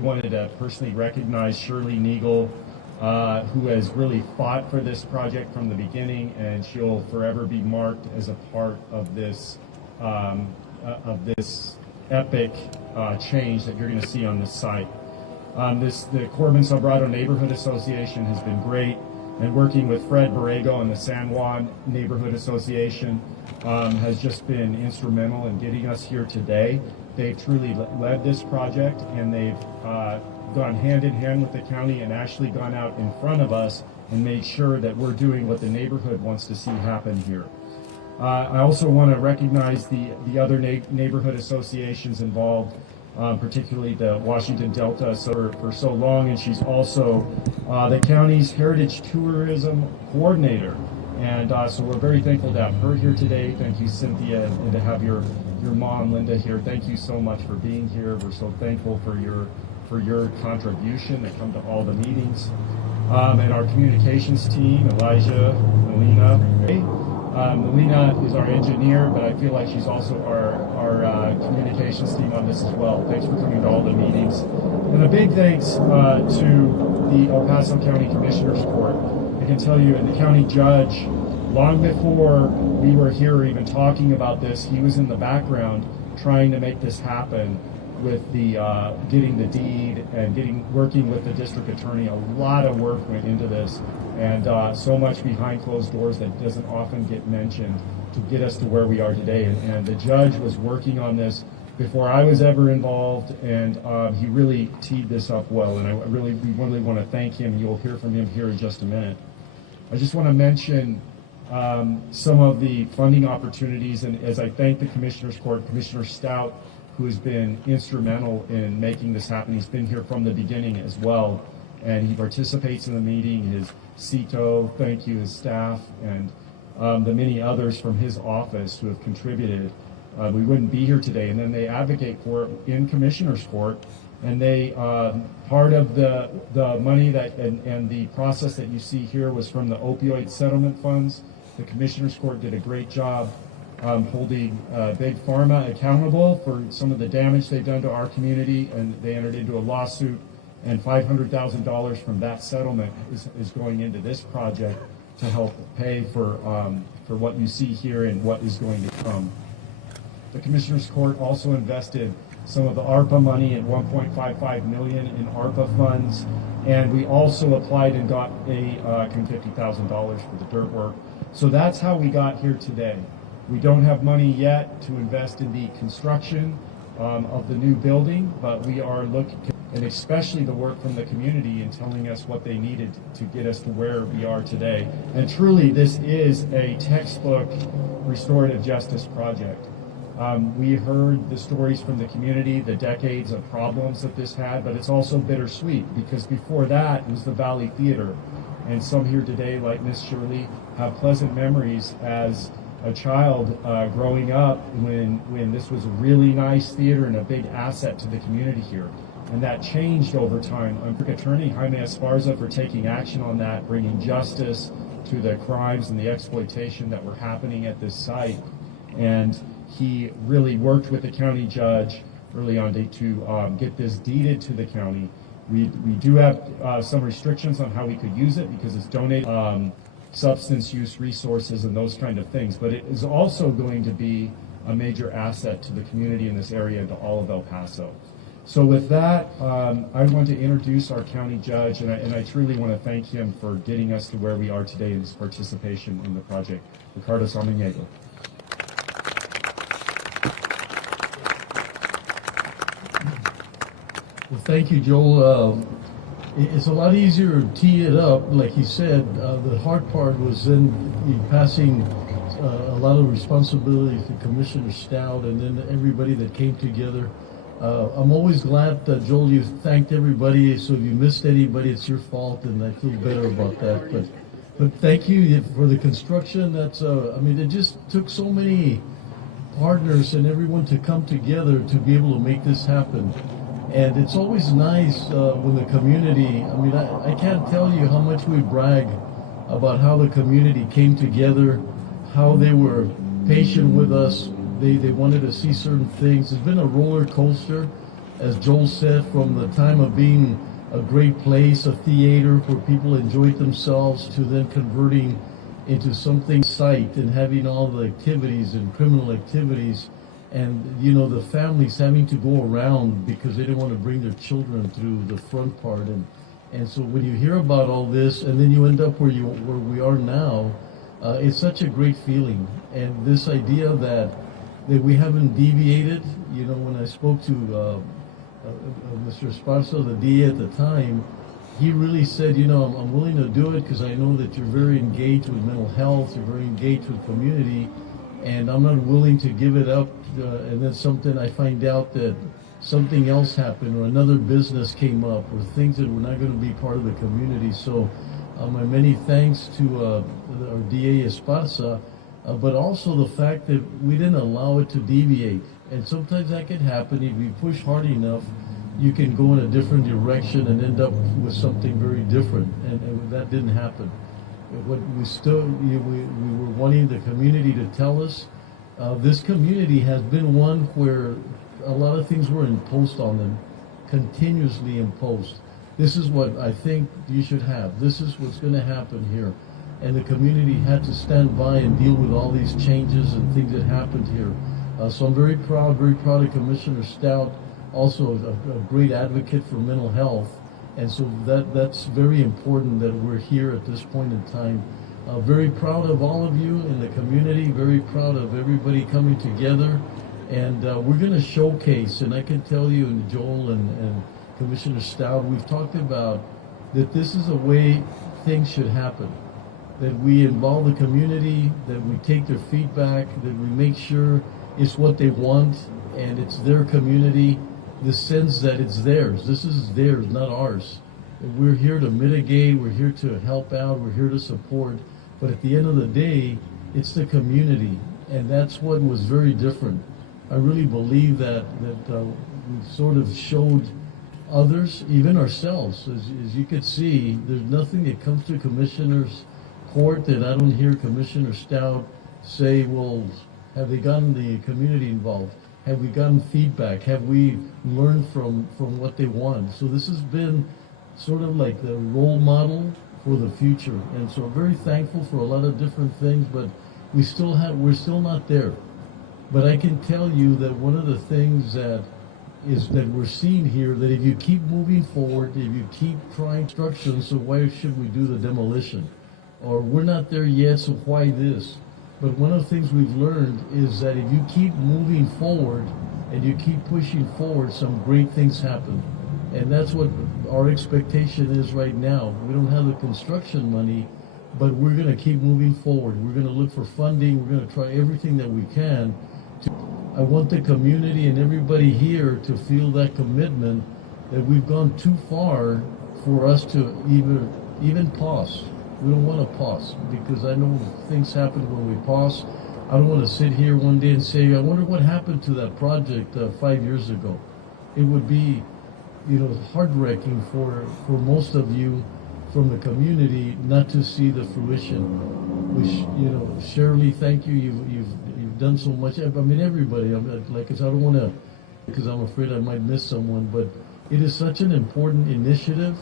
wanted to personally recognize Shirley Neagle, who has really fought for this project from the beginning, and she'll forever be marked as a part of this epic change that you're going to see on this site. The Corbin Sambrano Neighborhood Association has been great, and working with Fred Borrego and the San Juan Neighborhood Association has just been instrumental in getting us here today. They've truly led this project, and they've gone hand in hand with the county and actually gone out in front of us and made sure that we're doing what the neighborhood wants to see happen here. I also want to recognize the other neighborhood associations involved, particularly the Washington Delta for so long, and she's also the county's Heritage Tourism Coordinator. And so we're very thankful to have her here today. Thank you, Cynthia, and to have your mom, Linda, here. Thank you so much for being here. We're so thankful for your contribution that come to all the meetings. And our communications team, Elijah, Melina. Melina is our engineer, but I feel like she's also our communications team on this as well. Thanks for coming to all the meetings. And a big thanks to the El Paso County Commissioners Court. I can tell you, and the county judge, long before we were here even talking about this, he was in the background trying to make this happen with the getting the deed and working with the district attorney. A lot of work went into this, and so much behind closed doors that doesn't often get mentioned to get us to where we are today. And the judge was working on this before I was ever involved, and he really teed this up well, and we really want to thank him. You'll hear from him here in just a minute. I just want to mention some of the funding opportunities, and as I thank the Commissioners Court, Commissioner Stout, who has been instrumental in making this happen. He's been here from the beginning as well, and he participates in the meeting. His CETO, thank you, his staff, and the many others from his office who have contributed. We wouldn't be here today. And then they advocate for it in Commissioners Court, and they part of the money that and the process that you see here was from the opioid settlement funds. The Commissioners Court did a great job holding Big Pharma accountable for some of the damage they've done to our community, and they entered into a lawsuit, and $500,000 from that settlement is going into this project to help pay for what you see here and what is going to come. The Commissioners Court also invested some of the ARPA money at $1.55 million in ARPA funds, and we also applied and got a $50,000 for the dirt work. So that's how we got here today. We don't have money yet to invest in the construction of the new building, but we are looking, and especially the work from the community in telling us what they needed to get us to where we are today. And truly, this is a textbook restorative justice project. We heard the stories from the community, the decades of problems that this had, but it's also bittersweet because before that it was the Valley Theater. And some here today, like Miss Shirley, have pleasant memories as a child growing up when this was a really nice theater and a big asset to the community here. And that changed over time. I'm Attorney Jaime Esparza for taking action on that, bringing justice to the crimes and the exploitation that were happening at this site. And he really worked with the county judge early on to get this deeded to the county. We do have some restrictions on how we could use it because it's donated substance use resources and those kind of things, but it is also going to be a major asset to the community in this area and to all of El Paso. So with that, I want to introduce our county judge, and I truly want to thank him for getting us to where we are today in his participation in the project. Ricardo Samaniego. Well, thank you, Joel. It's a lot easier to tee it up, like he said. The hard part was then passing a lot of responsibility to Commissioner Stout and then everybody that came together. I'm always glad that, Joel, you thanked everybody, so if you missed anybody, it's your fault, and I feel better about that. But thank you for the construction. That's I mean, it just took so many partners and everyone to come together to be able to make this happen. And it's always nice when the community, I mean, I can't tell you how much we brag about how the community came together, how they were patient with us. They wanted to see certain things. It's been a roller coaster, as Joel said, from the time of being a great place, a theater where people enjoyed themselves, to then converting into something site and having all the activities and criminal activities, and the families having to go around because they didn't want to bring their children through the front part, and so when you hear about all this and then you end up where we are now, it's such a great feeling. And this idea that we haven't deviated, when I spoke to Mr. Esparza, the DA at the time, he really said, I'm willing to do it because I know that you're very engaged with mental health, you're very engaged with community, and I'm not willing to give it up. And then I find out that something else happened, or another business came up, or things that were not going to be part of the community. So my many thanks to our DA Esparza, but also the fact that we didn't allow it to deviate. And sometimes that can happen. If you push hard enough, you can go in a different direction and end up with something very different. And that didn't happen. What we were wanting the community to tell us. This community has been one where a lot of things were imposed on them, continuously imposed. This is what I think you should have. This is what's going to happen here. And the community had to stand by and deal with all these changes and things that happened here. So I'm very proud of Commissioner Stout, also a great advocate for mental health. And so that's very important that we're here at this point in time. Very proud of all of you in the community, very proud of everybody coming together. And we're going to showcase, and I can tell you, and Joel and Commissioner Stout, we've talked about that this is a way things should happen. That we involve the community, that we take their feedback, that we make sure it's what they want and it's their community, the sense that it's theirs. This is theirs, not ours. We're here to mitigate, we're here to help out, we're here to support, but at the end of the day, it's the community, and that's what was very different. I really believe that we sort of showed others, even ourselves, as you could see, there's nothing that comes to Commissioner's Court that I don't hear Commissioner Stout say, well, have they gotten the community involved? Have we gotten feedback? Have we learned from what they want? So this has been sort of like the role model for the future. And so I'm very thankful for a lot of different things, but we're still not there. But I can tell you that one of the things that we're seeing here, that if you keep moving forward, if you keep trying instructions, so why should we do the demolition? Or we're not there yet, so why this? But one of the things we've learned is that if you keep moving forward and you keep pushing forward, some great things happen. And that's what our expectation is right now. We don't have the construction money, but we're going to keep moving forward. We're going to look for funding. We're going to try everything that we can. I want the community and everybody here to feel that commitment that we've gone too far for us to even pause. We don't want to pause, because I know things happen when we pause. I don't want to sit here one day and say, I wonder what happened to that project 5 years ago. It would be, heart-wrenching for most of you from the community not to see the fruition. Which, Shirley, thank you. You've done so much. I mean, everybody. Like I said, I don't want to, because I'm afraid I might miss someone, but it is such an important initiative.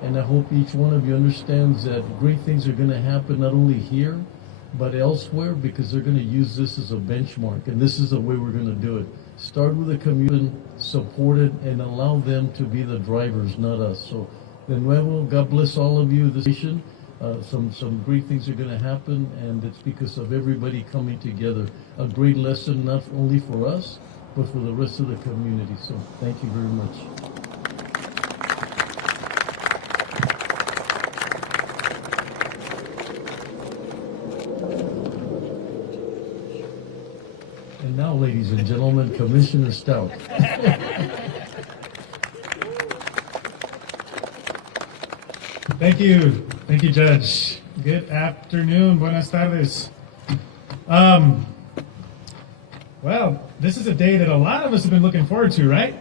And I hope each one of you understands that great things are going to happen not only here, but elsewhere, because they're going to use this as a benchmark. And this is the way we're going to do it. Start with the community, support it, and allow them to be the drivers, not us. So, de nuevo, God bless all of you this nation. Some great things are going to happen, and it's because of everybody coming together. A great lesson, not only for us, but for the rest of the community. So thank you very much. And now, ladies and gentlemen, Commissioner Stout. Thank you, Judge. Good afternoon, buenas tardes. Well, this is a day that a lot of us have been looking forward to, right?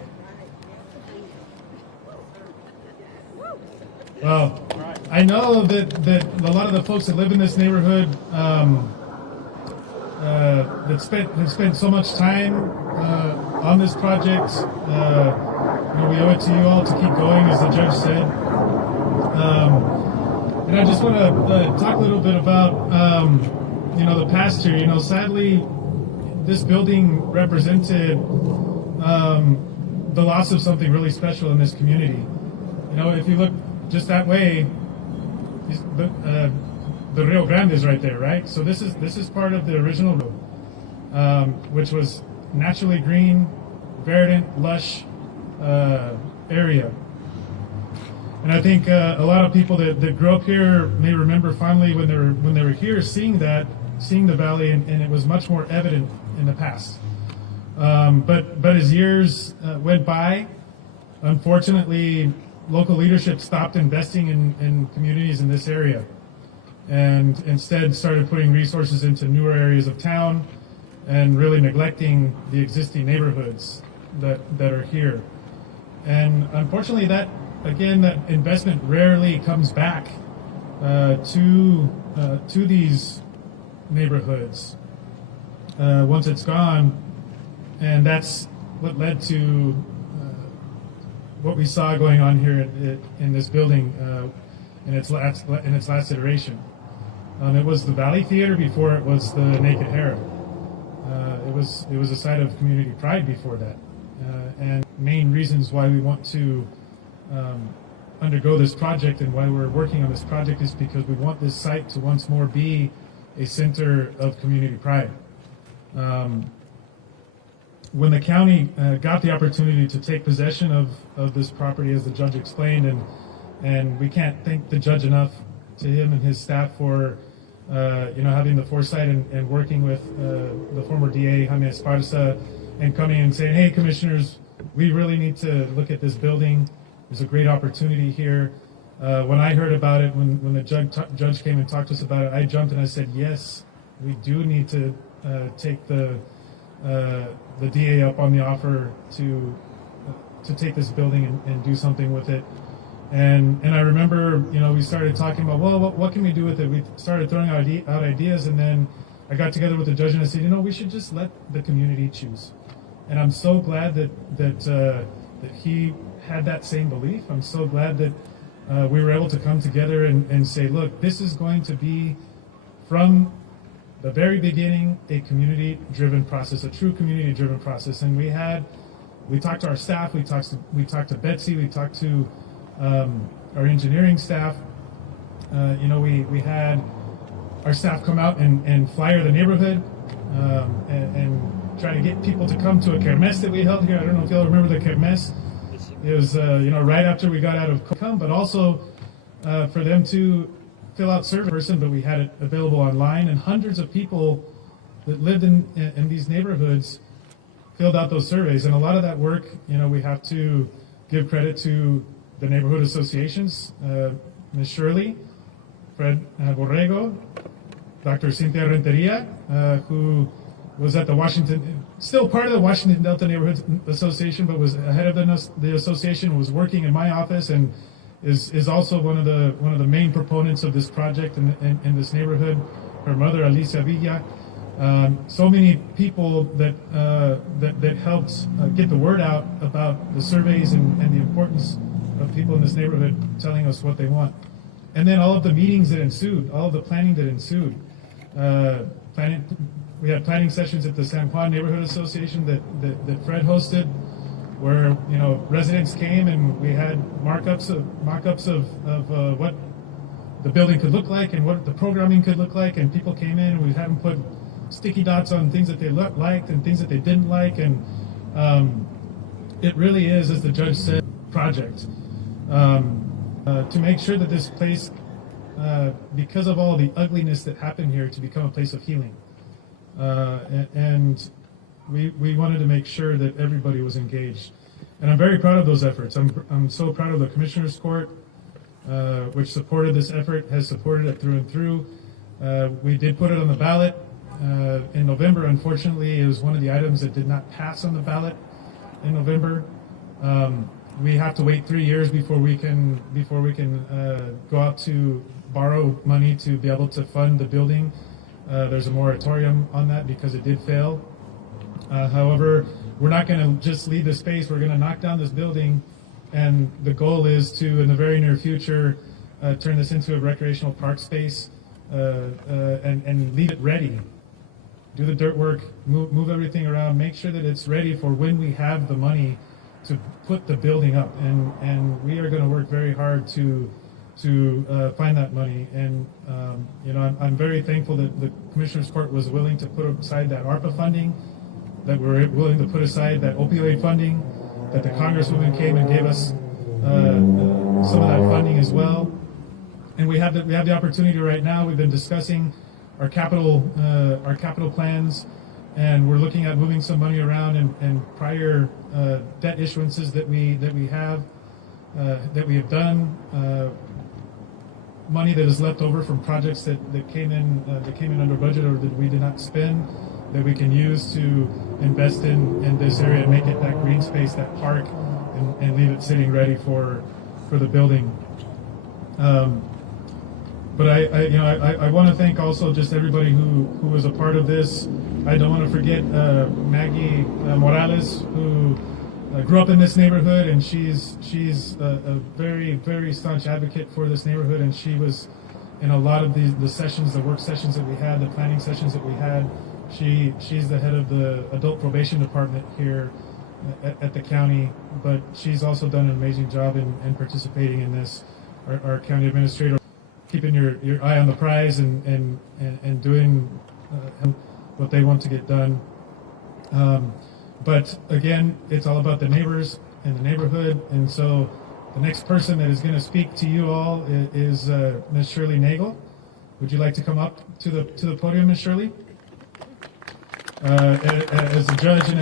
Well, I know that a lot of the folks that live in this neighborhood have spent so much time on this project, we owe it to you all to keep going, as the judge said. And I just want to talk a little bit about, the past here. Sadly, this building represented the loss of something really special in this community. If you look just that way, the Rio Grande is right there, right? So this is part of the original road, which was naturally green, verdant, lush area. And I think a lot of people that grew up here may remember fondly when they were here seeing the valley, and it was much more evident in the past. But as years went by, unfortunately, local leadership stopped investing in communities in this area, and instead started putting resources into newer areas of town and really neglecting the existing neighborhoods that are here. And unfortunately, that investment rarely comes back to these neighborhoods once it's gone, and that's what led to what we saw going on here in this building in its last iteration. It was the Valley Theater before it was the Naked Harem. It was a site of community pride before that, and main reasons why we want to undergo this project and why we're working on this project is because we want this site to once more be a center of community pride. When the county got the opportunity to take possession of this property, as the judge explained, and we can't thank the judge enough to him and his staff for having the foresight and working with the former DA, Jaime Esparza, and coming and saying, hey, commissioners, we really need to look at this building. There's a great opportunity here. When I heard about it, when the judge came and talked to us about it, I jumped and I said, yes, we do need to take the DA up on the offer to take this building and do something with it. And I remember, we started talking about, well, what can we do with it? We started throwing out ideas, and then I got together with the judge and I said, we should just let the community choose. And I'm so glad that he had that same belief. I'm so glad that we were able to come together and say, look, this is going to be, from the very beginning, a community-driven process, a true community-driven process. And we talked to our staff, we talked to Betsy, we talked to our engineering staff. We had our staff come out and flyer the neighborhood and try to get people to come to a kermesse that we held here. I don't know if y'all remember the kermesse. It was right after we got out of come, but also for them to fill out survey person, but we had it available online, and hundreds of people that lived in these neighborhoods filled out those surveys. And a lot of that work, we have to give credit to the neighborhood associations, Ms. Shirley, Fred Borrego, Dr. Cynthia Renteria, who was at still part of the Washington Delta Neighborhood Association, but was ahead of the association, was working in my office, and is also one of the main proponents of this project in this neighborhood. Her mother, Alicia Villa. So many people that helped get the word out about the surveys and the importance of people in this neighborhood telling us what they want. And then all of the meetings that ensued, all of the planning that ensued. We had planning sessions at the San Juan Neighborhood Association that Fred hosted, where residents came and we had mock-ups of what the building could look like and what the programming could look like, and people came in and we had them put sticky dots on things that they liked and things that they didn't like, and it really is, as the judge said, project to make sure that this place, because of all the ugliness that happened here, to become a place of healing. And we wanted to make sure that everybody was engaged. And I'm very proud of those efforts. I'm so proud of the Commissioners Court, which supported this effort, has supported it through and through. We did put it on the ballot in November. Unfortunately, it was one of the items that did not pass on the ballot in November. We have to wait 3 years before we can go out to borrow money to be able to fund the building. There's a moratorium on that because it did fail. However, we're not going to just leave the space. We're going to knock down this building, and the goal is to, in the very near future, turn this into a recreational park space and leave it ready. Do the dirt work, move everything around, make sure that it's ready for when we have the money to put the building up. And we are going to work very hard to find that money. And I'm very thankful that the Commissioners Court was willing to put aside that ARPA funding, that we're willing to put aside that opioid funding, that the Congresswoman came and gave us some of that funding as well. And we have the opportunity right now. We've been discussing our capital plans, and we're looking at moving some money around and prior debt issuances that we have done, money that is left over from projects that came in under budget or that we did not spend, that we can use to invest in this area and make it that green space, that park, and leave it sitting ready for the building. But I want to thank also just everybody who was a part of this. I don't want to forget Maggie Morales, who grew up in this neighborhood, and she's a very, very staunch advocate for this neighborhood, and she was in a lot of the sessions, the work sessions that we had, the planning sessions that we had. She's the head of the adult probation department here at the county, but she's also done an amazing job in participating in this. Our county administrator, keeping your eye on the prize and doing what they want to get done. But again, it's all about the neighbors and the neighborhood. And so the next person that is going to speak to you all is Ms. Shirley Nagel. Would you like to come up to the podium, Ms. Shirley? As a judge and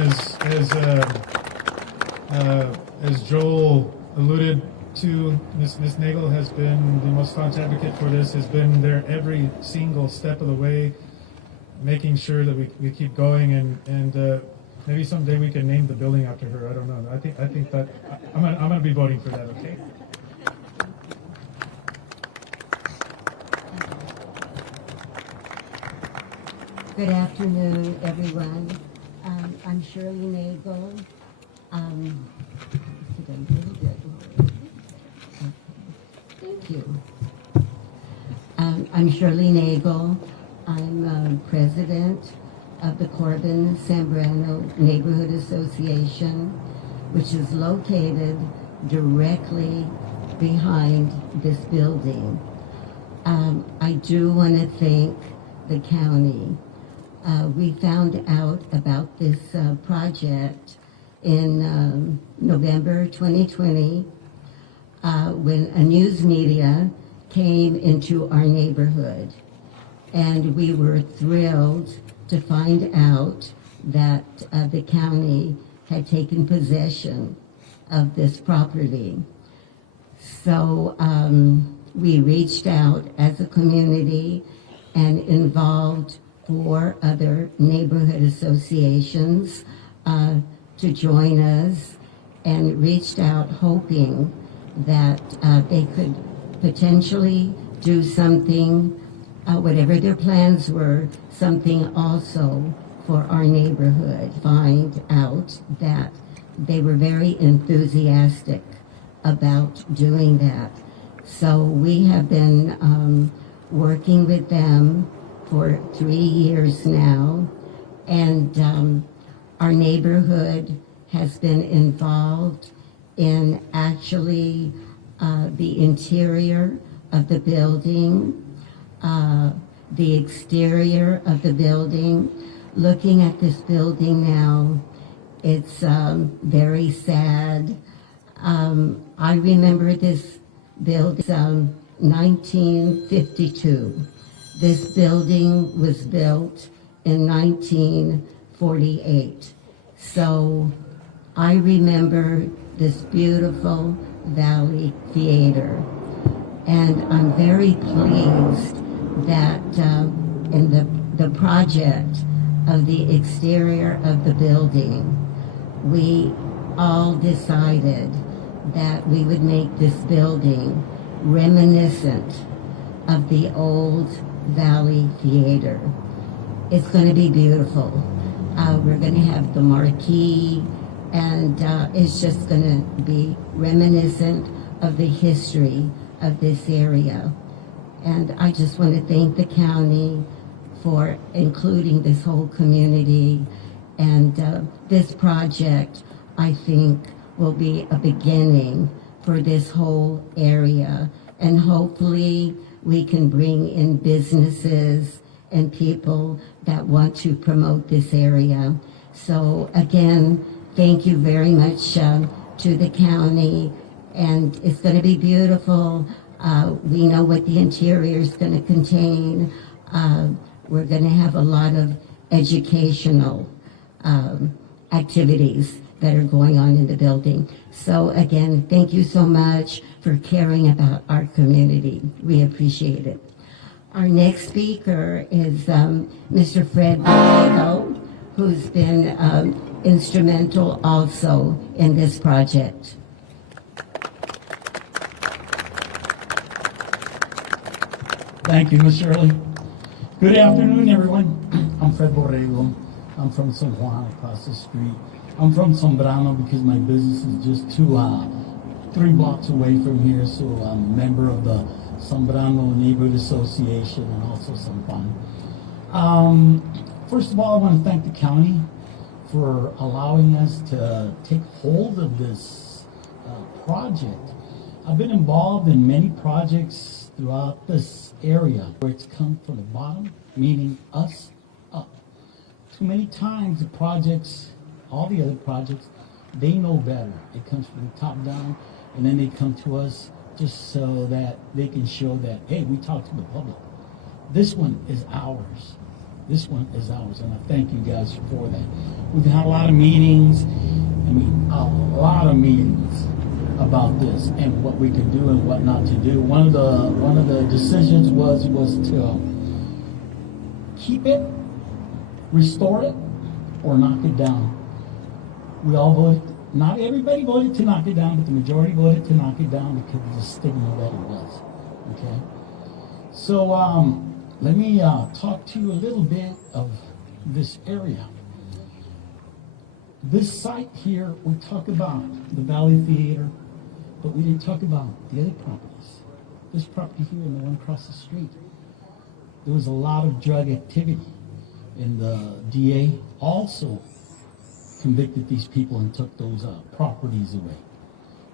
as Joel alluded to, Ms. Nagel has been the most staunch advocate for this, has been there every single step of the way, making sure that we keep going, and maybe someday we can name the building after her. I don't know. I think that I'm gonna be voting for that. Okay. Good afternoon, everyone. I'm Shirley Nagel. Thank you. I'm Shirley Nagel. I'm president of the Corbin Sambrano Neighborhood Association, which is located directly behind this building. I do want to thank the county. We found out about this project in November 2020 when a news media came into our neighborhood, and we were thrilled to find out that the county had taken possession of this property. So we reached out as a community and involved 4 other neighborhood associations to join us, and reached out hoping that they could potentially do something, whatever their plans were, something also for our neighborhood. Find out that they were very enthusiastic about doing that. So we have been working with them for 3 years now, and our neighborhood has been involved in actually the interior of the building, the exterior of the building. Looking at this building now, it's very sad. I remember this building, 1952. This building was built in 1948. So I remember this beautiful Valley Theater. And I'm very pleased that in the project of the exterior of the building, we all decided that we would make this building reminiscent of the old Valley Theater. It's going to be beautiful. We're going to have the marquee, and it's just going to be reminiscent of the history of this area. And I just want to thank the county for including this whole community. And this project, I think, will be a beginning for this whole area. And hopefully we can bring in businesses and people that want to promote this area. So again, thank you very much to the county, and it's going to be beautiful. We know what the interior is going to contain. We're going to have a lot of educational activities that are going on in the building. So again, thank you so much for caring about our community. We appreciate it. Our next speaker is Mr. Fred Borrego, who's been instrumental also in this project. Thank you, Ms. Shirley. Good afternoon, everyone. I'm Fred Borrego. I'm from San Juan, across the street. I'm from Sambrano because my business is just 3 blocks away from here, so I'm a member of the Sambrano Neighborhood Association and also San Juan. First of all, I want to thank the county for allowing us to take hold of this project. I've been involved in many projects throughout this area where it's come from the bottom, meaning us, up. Too many times the projects, all the other projects, they know better. It comes from the top down, and then they come to us just so that they can show that, hey, we talk to the public. This one is ours. This one is ours, and I thank you guys for that. We've had a lot of meetings, a lot of meetings about this and what we could do and what not to do. One of the decisions was to keep it, restore it, or knock it down. We all voted. Not everybody voted to knock it down, but the majority voted to knock it down because of the stigma that it was. Okay? So let me talk to you a little bit of this area. This site here, we talk about the Valley Theater, but we didn't talk about the other properties. This property here and the one across the street. There was a lot of drug activity, and the DA also convicted these people and took those properties away.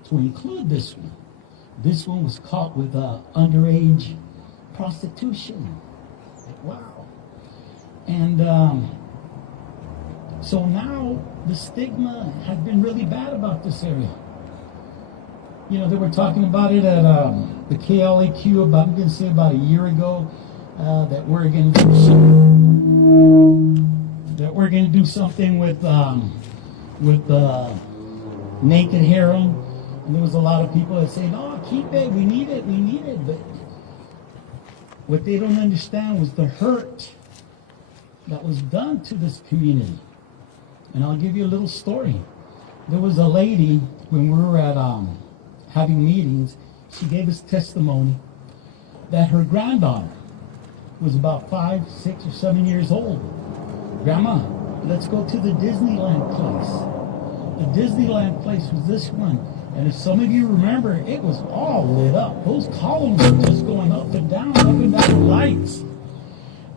To include this one was caught with underage prostitution. Wow. And so now the stigma has been really bad about this area. You know, they were talking about it at the KLAQ about, I'm going to say about a year ago, that we're going to do something with Naked Harem, and there was a lot of people that say, "No, keep it. We need it. We need it." But what they don't understand was the hurt that was done to this community. And I'll give you a little story. There was a lady when we were at having meetings. She gave us testimony that her granddaughter was about 5, 6, or 7 years old. Grandma, let's go to the Disneyland place. The Disneyland place was this one. And if some of you remember, it was all lit up. Those columns were just going up and down lights.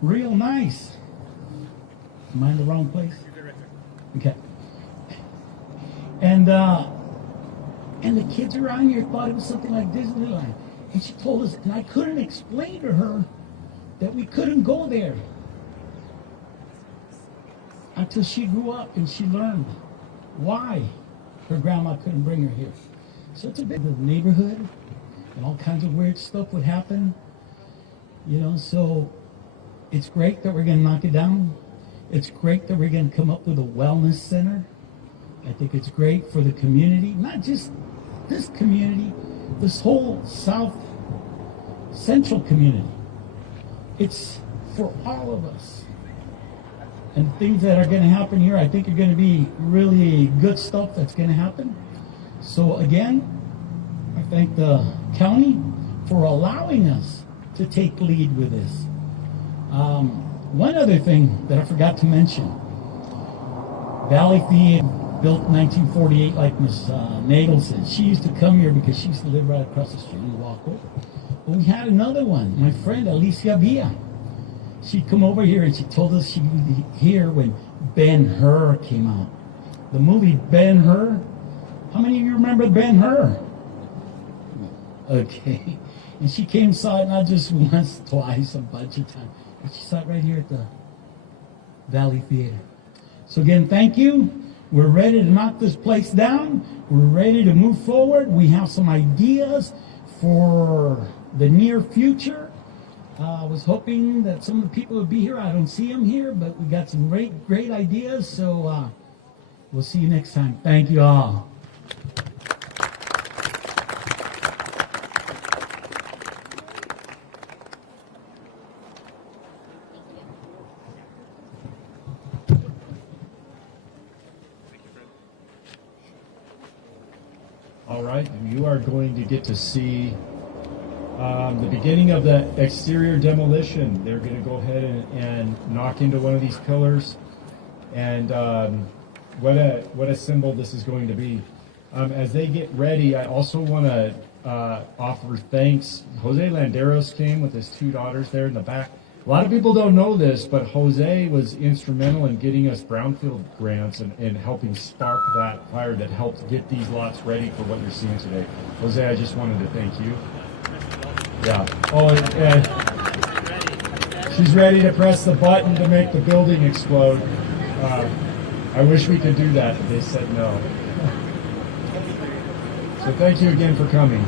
Real nice. Am I in the wrong place? Okay. And the kids around here thought it was something like Disneyland. And she told us, and I couldn't explain to her that we couldn't go there until she grew up and she learned why her grandma couldn't bring her here. So it's a bit of a neighborhood, and all kinds of weird stuff would happen. You know, so it's great that we're going to knock it down. It's great that we're going to come up with a wellness center. I think it's great for the community, not just this community, this whole South Central community. It's for all of us. And things that are going to happen here, I think are going to be really good stuff that's going to happen. So again, I thank the county for allowing us to take lead with this. One other thing that I forgot to mention Valley Theater, built in 1948, like Miss Nagel said. She used to come here because she used to live right across the street and walk over. But we had another one, my friend Alicia Villa. She'd come over here and she told us she would be here when Ben-Hur came out. The movie Ben-Hur. How many of you remember Ben-Hur? Okay. And she came and saw it not just once, twice, a bunch of times. But she saw it right here at the Valley Theater. So again, thank you. We're ready to knock this place down. We're ready to move forward. We have some ideas for the near future. I was hoping that some of the people would be here. I don't see them here, but we got some great ideas. So we'll see you next time. Thank you all. All right, you are going to get to see the beginning of the exterior demolition. They're going to go ahead and knock into one of these pillars, and what a symbol this is going to be. As they get ready, I also want to offer thanks. Jose Landeros came with his two daughters there in the back. A lot of people don't know this, but Jose was instrumental in getting us brownfield grants and helping spark that fire that helped get these lots ready for what you're seeing today. Jose, I just wanted to thank you. Yeah. Oh, and she's ready to press the button to make the building explode. I wish we could do that, but they said no. So thank you again for coming.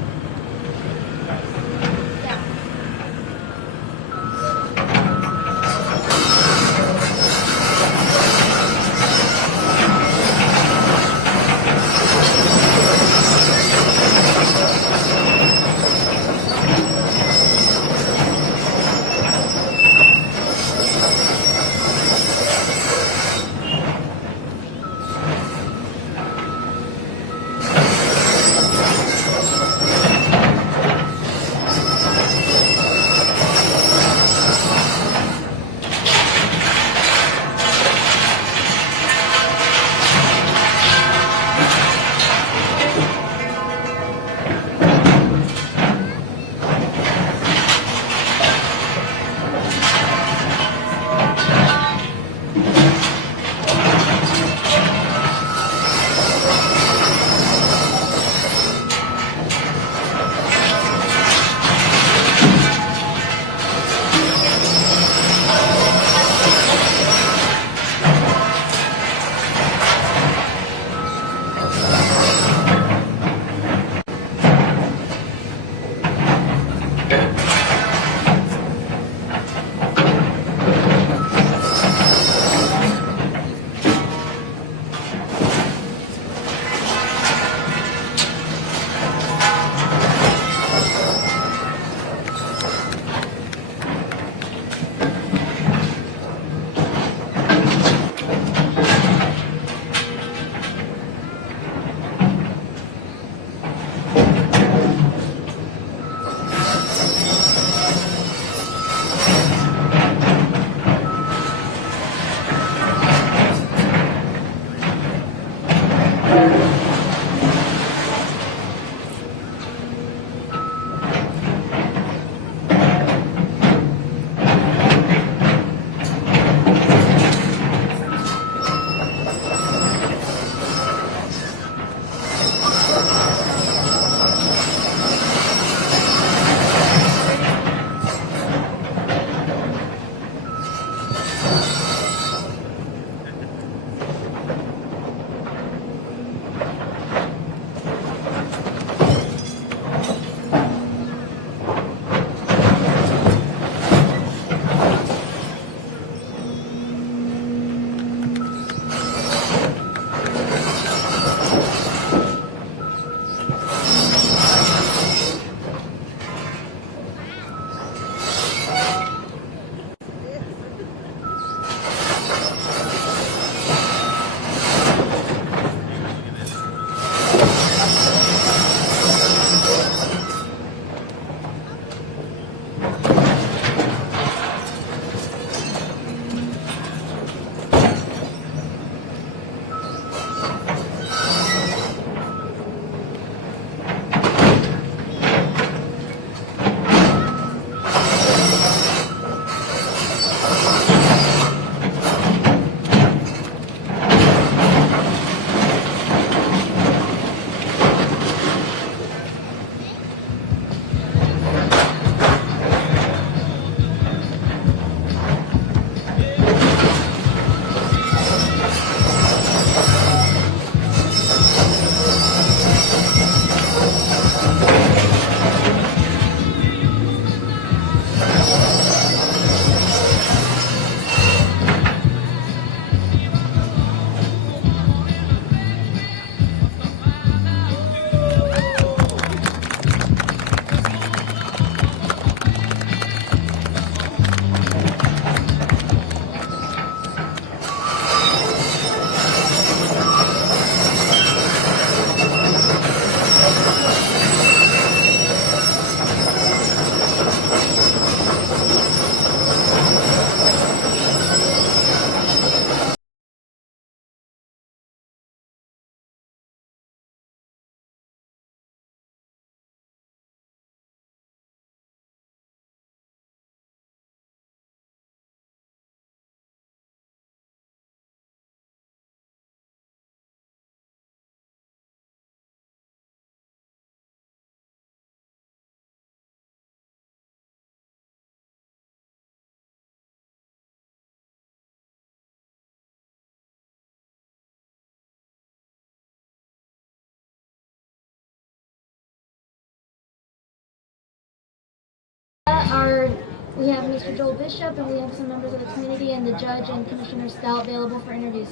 We have Mr. Joel Bishop, and we have some members of the community and the judge and Commissioner Stout available for interviews.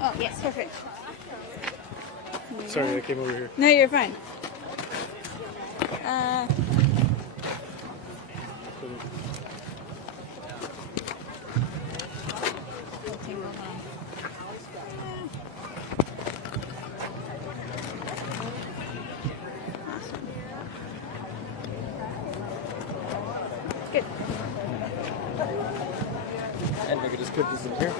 Oh, yes, perfect. Sorry, I came over here. No, you're fine. And we could just put this in here.